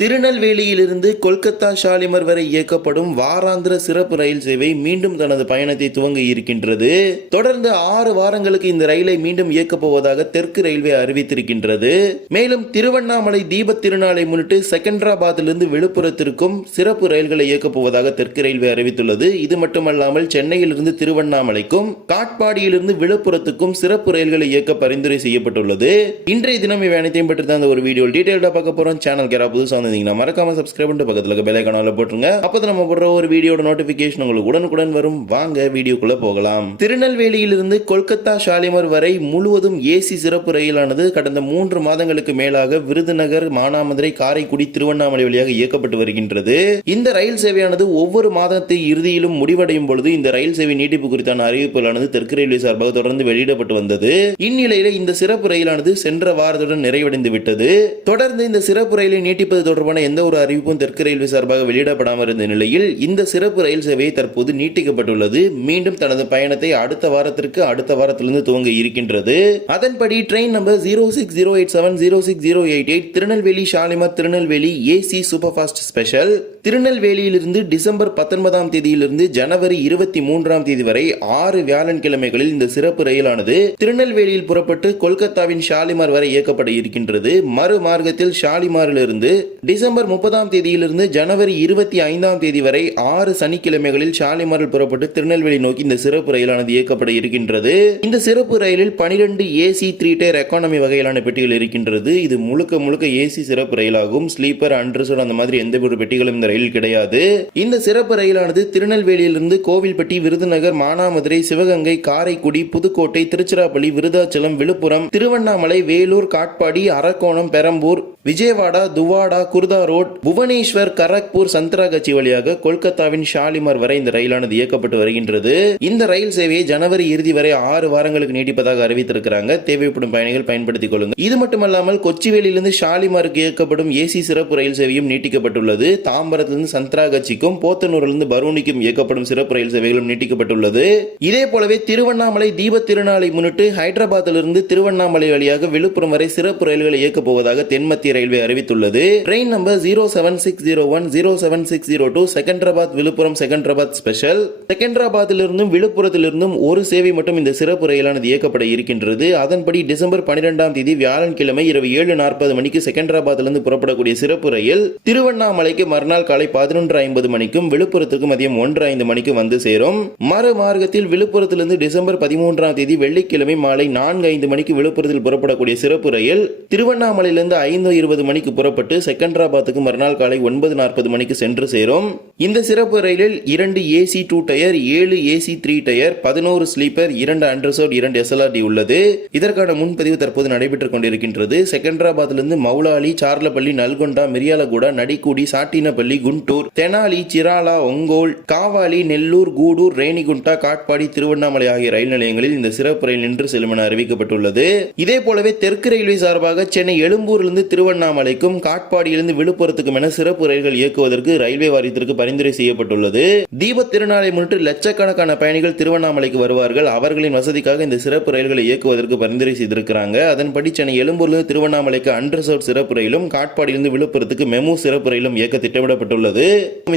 திருநெல்வேலியிலிருந்து கொல்கத்தா ஷாலிமர் வரை இயக்கப்படும் வாராந்திர சிறப்பு ரயில் சேவை மீண்டும் தனது பயணத்தை துவங்க இருக்கின்றது. தொடர்ந்து ஆறு வாரங்களுக்கு இந்த ரயிலை மீண்டும் இயக்கப் போவதாக தெற்கு ரயில்வே அறிவித்திருக்கின்றது. மேலும் திருவண்ணாமலை தீபத் திருநாளை முன்னிட்டு செகண்டராபாத்திலிருந்து விழுப்புரத்திற்கும் சிறப்பு ரயில்களை இயக்கப் போவதாக தெற்கு ரயில்வே அறிவித்துள்ளது. இது மட்டுமல்லாமல் சென்னையிலிருந்து திருவண்ணாமலைக்கும் காட்பாடியிலிருந்து விழுப்புரத்துக்கும் சிறப்பு ரயில்களை இயக்க பரிந்துரை செய்யப்பட்டுள்ளது. இன்றைய தினம் இவை அனைத்தையும் பற்றி தான் ஒரு வீடியோ டீடைல்டாக பார்க்க போறோம். சேனல் கேரா புதுசாக வந்தீங்கன்னா மறக்காம சப்ஸ்கிரைப் பண்ணிட்டு பக்கத்தில் இருக்க பெல் போட்டுருங்க. அப்போ நம்ம போடுற ஒரு வீடியோட நோட்டிபிகேஷன் உங்களுக்கு உடனுக்குடன் வரும். வாங்க வீடியோக்குள்ள போகலாம். திருநெல்வேலியிலிருந்து கொல்கத்தா ஷாலிமர் வரை முழுவதும் ஏசி சிறப்பு ரயிலானது கடந்த மூன்று மாதங்களுக்கு மேலாக விருதுநகர் மானாமதுரை காரைக்குடி திருவண்ணாமலை வழியாக இயக்கப்பட்டு வருகின்றது. இந்த ரயில் சேவையானது ஒவ்வொரு மாதத்தை இறுதியிலும் முடிவடையும் பொழுது இந்த ரயில் சேவை நீட்டிப்பு குறித்தான அறிவிப்புகளானது தெற்கு ரயில்வே சார்பாக தொடர்ந்து வெளியிடப்பட்டு வந்தது. இந்நிலையில இந்த சிறப்பு ரயிலானது சென்ற வாரத்துடன் நிறைவடைந்து விட்டது தொடர்ந்து இந்த சிறப்பு ரயிலை நீட்டிப்பது தொடர்பான எந்த ஒரு அறிவிப்பும் தெற்கு ரயில்வே சார்பாக வெளியிடப்படாமல் இருந்த நிலையில் இந்த சிறப்பு ரயில் சேவை தற்போது நீட்டிக்கப்பட்டுள்ளது. மீண்டும் தனது பயணத்தை அடுத்த வாரத்திற்கு அடுத்த வாரத்திலிருந்து துவங்க இருக்கின்றது. அதன்படி train number zero six zero eight seven zero six zero eight eight Tirunelveli Shalimar Tirunelveli AC super fast special. திருநெல்வேலியிலிருந்து December பத்தொன்பதாம் தேதியிலிருந்து ஜனவரி இருபத்தி மூன்றாம் தேதி வரை ஆறு வியாழன்கிழமைகளில் இந்த சிறப்பு ரயிலானது திருநெல்வேலியில் புறப்பட்டு கொல்கத்தாவின் ஷாலிமார் வரை இயக்கப்பட இருக்கின்றது. மறு மார்க்கத்தில் ஷாலிமாரிலிருந்து டிசம்பர் முப்பதாம் தேதியிலிருந்து ஜனவரி இருபத்தி ஐந்தாம் தேதி வரை ஆறு சனிக்கிழமைகளில் சாலைமரல் புறப்பட்டு திருநெல்வேலி நோக்கி இந்த சிறப்பு ரயிலானது இயக்கப்பட இருக்கின்றது. இந்த சிறப்பு ரயிலில் பனிரெண்டு ஏசி த்ரீ டயர் எக்கானமி வகையிலான பெட்டிகள் இருக்கின்றது. இது முழுக்க முழுக்க ஏசி சிறப்பு ரயிலாகும். ஸ்லீப்பர் அண்ட்ரஸோட அந்த மாதிரி எந்த ஒரு பெட்டிகளும் இந்த ரயில் கிடையாது. இந்த சிறப்பு ரயிலானது திருநெல்வேலியிலிருந்து கோவில்பட்டி விருதுநகர் மானாமதுரை சிவகங்கை காரைக்குடி புதுக்கோட்டை திருச்சிராப்பள்ளி விருதாச்சலம் விழுப்புரம் திருவண்ணாமலை வேலூர் காட்பாடி அரக்கோணம் பெரம்பூர் விஜயவாடா துவாடா குர்தா ரோட் புவனேஸ்வர் கரக்பூர் சந்திராகச்சி வழியாக கொல்கத்தாவின் ஷாலிமார் வரை இந்த ரயிலானது இயக்கப்பட்டு வருகின்றது. இந்த ரயில் சேவையை ஜனவரி இறுதி வரை ஆறு வாரங்களுக்கு நீட்டிப்பதாக அறிவித்திருக்கிறாங்க. தேவைப்படும் பயணிகள் பயன்படுத்திக் கொள்ளுங்கள். இது மட்டுமல்லாமல் கொச்சிவேலியிலிருந்து ஷாலிமாருக்கு இயக்கப்படும் ஏசி சிறப்பு ரயில் சேவையும் நீட்டிக்கப்பட்டுள்ளது. தாம்பரத்திலிருந்து சந்திராகச்சிக்கும் போத்தனூரிலிருந்து பரூனிக்கும் இயக்கப்படும் சிறப்பு ரயில் சேவைகளும் நீட்டிக்கப்பட்டுள்ளது. இதே போலவே திருவண்ணாமலை தீப திருநாளை முன்னிட்டு ஹைதராபாத்திலிருந்து திருவண்ணாமலை வழியாக விழுப்புரம் வரை சிறப்பு ரயில்களை இயக்கப் போவதாக தென்மத்திய ரயில்வே அறிவித்துள்ளது. Train train number zero seven six zero one zero seven six zero two Secunderabad Villupuram Secunderabad special செகண்டராபாத்திலிருந்தும் விழுப்புரத்திலிருந்தும் ஒரு சேவை மட்டும் இந்த சிறப்பு ரயிலானது இயக்கப்பட இருக்கின்றது. அதன்படி டிசம்பர் பன்னிரெண்டாம் தேதி வியாழன்கிழமை இரவு ஏழு நாற்பது மணிக்கு செகண்டராபாத்திலிருந்து புறப்படக்கூடிய சிறப்பு ரயில் திருவண்ணாமலைக்கு மறுநாள் காலை பதினொன்று ஐம்பது மணிக்கும் விழுப்புரத்துக்கு மதியம் ஒன்று ஐந்து மணிக்கு வந்து சேரும். மறு மார்க்கத்தில் விழுப்புரத்திலிருந்து டிசம்பர் பதிமூன்றாம் தேதி வெள்ளிக்கிழமை மாலை நான்கு ஐந்து மணிக்கு விழுப்புரத்தில் புறப்படக்கூடிய சிறப்பு ரயில் திருவண்ணாமலையிலிருந்து ஐந்து இருபது மணிக்கு புறப்பட்டு செகண்ட் செகண்டராபாத்துக்கு மறுநாள் காலை ஒன்பது நாற்பது மணிக்கு சென்று சேரும். இந்த சிறப்பு ரயிலில் இரண்டு ஏசி டூ டயர் ஏழு ஏசி த்ரீ டயர் பதினோரு ஸ்லீப்பர் இரண்டு அண்டர்சோட் இரண்டு எஸ்எல்ஆர்டி உள்ளது. இதற்கான முன்பதிவு தற்போது நடைபெற்றுக் கொண்டிருக்கின்றது. செகண்டராபாத்திலிருந்து மௌலாலி சார்லப்பள்ளி நல்கொண்டா மிரியாலகுடா நடிக்குடி சாட்டினப்பள்ளி குண்டூர் தெனாலி சிராலா ஒங்கோல் காவாலி நெல்லூர் கூடூர் ரேணிகுண்டா காட்பாடி திருவண்ணாமலை ஆகிய ரயில் நிலையங்களில் இந்த சிறப்பு ரயில் நின்று செல்லும் என அறிவிக்கப்பட்டுள்ளது. இதே போலவே தெற்கு ரயில்வே சார்பாக சென்னை எழும்பூரிலிருந்து திருவண்ணாமலைக்கும் காட்பாடியில் சென்னையிலிருந்து விழுப்புரத்துக்கும் என சிறப்பு ரயில்கள் இயக்குவதற்கு ரயில்வே வாரியத்திற்கு பரிந்துரை செய்யப்பட்டுள்ளது. தீப திருநாளை முன்னிட்டு லட்சக்கணக்கான பயணிகள் திருவண்ணாமலைக்கு வருவார்கள். அவர்களின் வசதிக்காக இந்த சிறப்பு ரயில்களை இயக்குவதற்கு பரிந்துரை செய்திருக்கிறாங்க. அதன்படி சென்னை எழும்பூர்லிருந்து திருவண்ணாமலைக்கு அன்ரிசர்வ் சிறப்பு ரயிலும் காட்பாடியிலிருந்து விழுப்புரத்துக்கு மெமு சிறப்பு ரயிலும் இயக்க திட்டமிடப்பட்டுள்ளது.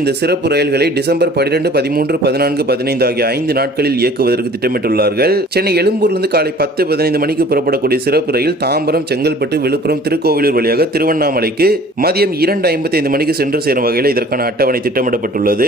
இந்த சிறப்பு ரயில்களை டிசம்பர் பனிரெண்டு பதிமூன்று பதினான்கு பதினைந்து ஆகிய ஐந்து நாட்களில் இயக்குவதற்கு திட்டமிட்டுள்ளார்கள். சென்னை எழும்பூரிலிருந்து காலை பத்து பதினைந்து மணிக்கு புறப்படக்கூடிய சிறப்பு ரயில் தாம்பரம் செங்கல்பட்டு விழுப்புரம் திருக்கோவிலூர் வழியாக திருவண்ணாமலைக்கு மதியம் இரண்டு ஐம்பத்தி ஐந்து மணிக்கு சென்று சேரும் வகையில் இதற்கான அட்டவணை திட்டமிடப்பட்டுள்ளது.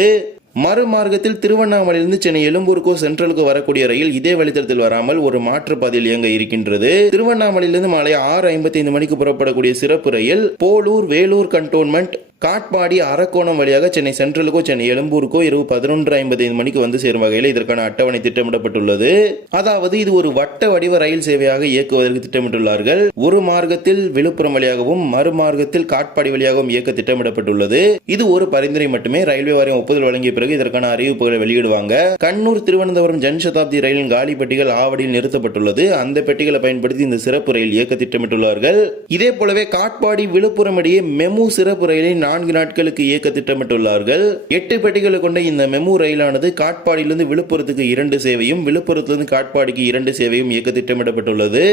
மறுமார்க்கத்தில் திருவண்ணாமலையிலிருந்து சென்னை எழும்பூருக்கோ சென்ட்ரலுக்கு வரக்கூடிய ரயில் இதே வழித்தடத்தில் வராமல் ஒரு மாற்று பாதையில் இயங்க இருக்கின்றது. திருவண்ணாமலையிலிருந்து மாலை ஆறு ஐம்பத்தி ஐந்து மணிக்கு புறப்படக்கூடிய சிறப்பு ரயில் போலூர் வேலூர் கண்டோன்மெண்ட் காட்பாடி அரக்கோணம் வழியாக சென்னை சென்ட்ரலுக்கோ சென்னை எழும்பூருக்கோ இரவு பதினொன்று ஐம்பத்தி ஐந்து மணிக்கு வந்து சேரும் வகையில் இதற்கான அட்டவணை திட்டமிடப்பட்டுள்ளது. அதாவது இது ஒரு வட்ட வடிவ ரயில் சேவையாக இயக்குவதற்கு திட்டமிட்டுள்ளார்கள். ஒரு மார்க்கத்தில் விழுப்புரம் வழியாகவும் மறு மார்க்கத்தில் காட்பாடி வழியாகவும் இயக்க திட்டமிடப்பட்டுள்ளது. இது ஒரு பரிந்துரை மட்டுமே. ரயில்வே வாரியம் ஒப்புதல் வழங்கிய பிறகு இதற்கான அறிவிப்புகளை வெளியிடுவாங்க. கண்ணூர் திருவனந்தபுரம் ஜன் சதாப்தி ரயிலின் காலி பெட்டிகள் ஆவடியில் நிறுத்தப்பட்டுள்ளது. அந்த பெட்டிகளை பயன்படுத்தி இந்த சிறப்பு ரயில் இயக்க திட்டமிட்டுள்ளார்கள். இதே போலவே காட்பாடி விழுப்புரம் இடையே மெமு சிறப்பு ரயிலை நான்கு நாட்களுக்கு இயக்க திட்டமிட்டுள்ளார்கள். எட்டு பெட்டிகளை கொண்ட இந்த மெமு ரயிலானது காட்பாடியிலிருந்து விழுப்புரத்துக்கு இரண்டு சேவையும் விழுப்புரத்திலிருந்து காட்பாடிக்கு இரண்டு சேவையும் இயக்க திட்டமிடப்பட்டுள்ளது.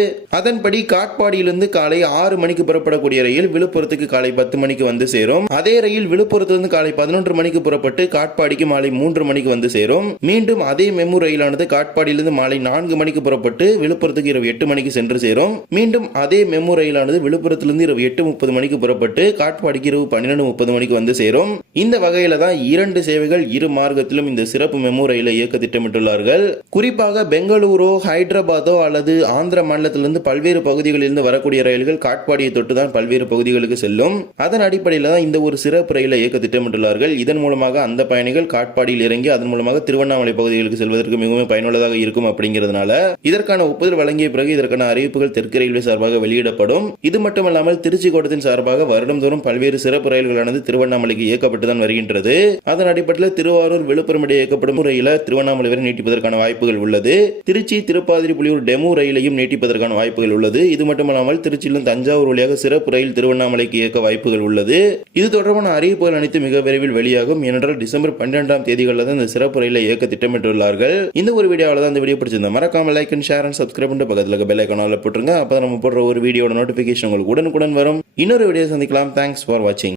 அதன்படி காட்பாடியிலிருந்து காலை ஆறு மணிக்கு புறப்படக்கூடிய ரயில் விழுப்புரத்துக்கு காலை பத்து மணிக்கு வந்து சேரும். அதே ரயில் விழுப்புரத்திலிருந்து காலை பதினொன்று மணிக்கு புறப்பட்டு காட்பாடிக்கு மணிக்கு மாலை மூன்று மணிக்கு வந்து சேரும். மீண்டும் அதே மெமு ரயிலானது காட்பாடியிலிருந்து மாலை நான்கு மணிக்கு புறப்பட்டு விழுப்புரத்துக்கு இரவு எட்டு மணிக்கு சென்று சேரும். மீண்டும் அதே மெமு ரயிலானது விழுப்புரத்திலிருந்து இரவு எட்டு முப்பது மணிக்கு புறப்பட்டு காட்பாடிக்கு இரவு பன்னிரெண்டு முப்பது மணிக்கு வந்து சேரும். இந்த வகையில தான் இரண்டு சேவைகள் இரு மார்க்கத்திலும் இந்த சிறப்பு மெமு ரயிலை இயக்க திட்டமிட்டுள்ளார்கள். குறிப்பாக பெங்களூரோ ஹைதராபாத்தோ அல்லது ஆந்திர மாநிலத்திலிருந்து பல்வேறு பகுதிகளிலிருந்து வரக்கூடிய ரயில்கள் காட்பாடியை தொட்டு தான் பல்வேறு பகுதிகளுக்கு செல்லும். அதன் அடிப்படையில் தான் இந்த ஒரு சிறப்பு ரயிலை இயக்க திட்டமிட்டுள்ளார்கள். இதன் மூலமாக அந்த பயணிகள் காட்பாடியில் இறங்கி அதன் மூலமாக திருவண்ணாமலை பகுதிகளுக்கு செல்வதற்கு மிகவும் பயனுள்ளதாக இருக்கும் அப்படிங்கிறதுனால இதற்கான ஒப்புதல் வழங்கிய பிறகு இதற்கான அறிவிப்புகள் தெற்கு ரயில்வே சார்பாக வெளியிடப்படும். இது மட்டுமல்லாமல் திருச்சி கோட்டத்தின் சார்பாக வருடந்தோறும் பல்வேறு சிறப்பு ரயில்களானது திருவண்ணாமலைக்கு இயக்கப்பட்டு தான் வருகின்றது. அதன் அடிப்படையில் திருவாரூர் விழுப்புரம் இடையே இயக்கப்படும் ரயில திருவண்ணாமலை வரை நீட்டிப்பதற்கான வாய்ப்புகள் உள்ளது. திருச்சி திருப்பாதிரி புலியூர் டெமு ரயிலையும் நீட்டிப்பதற்கான வாய்ப்புகள் உள்ளது. இது மட்டுமல்லாமல் திருச்சியிலும் தஞ்சாவூர் வழியாக சிறப்பு ரயில் திருவண்ணாமலைக்கு இயக்க வாய்ப்புகள் உள்ளது. இது தொடர்பான அறிவிப்புகள் அனைத்து மிக விரைவில் வெளியாகும். ஏனென்றால் டிசம்பர் பன்னெண்டு பன்னிரெண்டாம் தேதிகளில் தான் இந்த சிறப்பு ரயிலை இயக்க திட்டமிட்டுள்ளார்கள். இந்த ஒரு வீடியோவில் தான் இந்த வீடியோ பிடிச்சிருந்தா மறக்காம like and share and subscribe பண்ணிட்டு பக்கத்தில் பெல் ஐக்கானில் போட்டுருங்க. அப்போ நம்ம போடுற ஒரு வீடியோட நோட்டிஃபிகேஷன் உங்களுக்கு உடனுக்குடன் வரும். இன்னொரு வீடியோ சந்திக்கலாம். தேங்க்ஸ் ஃபார் வாட்சிங்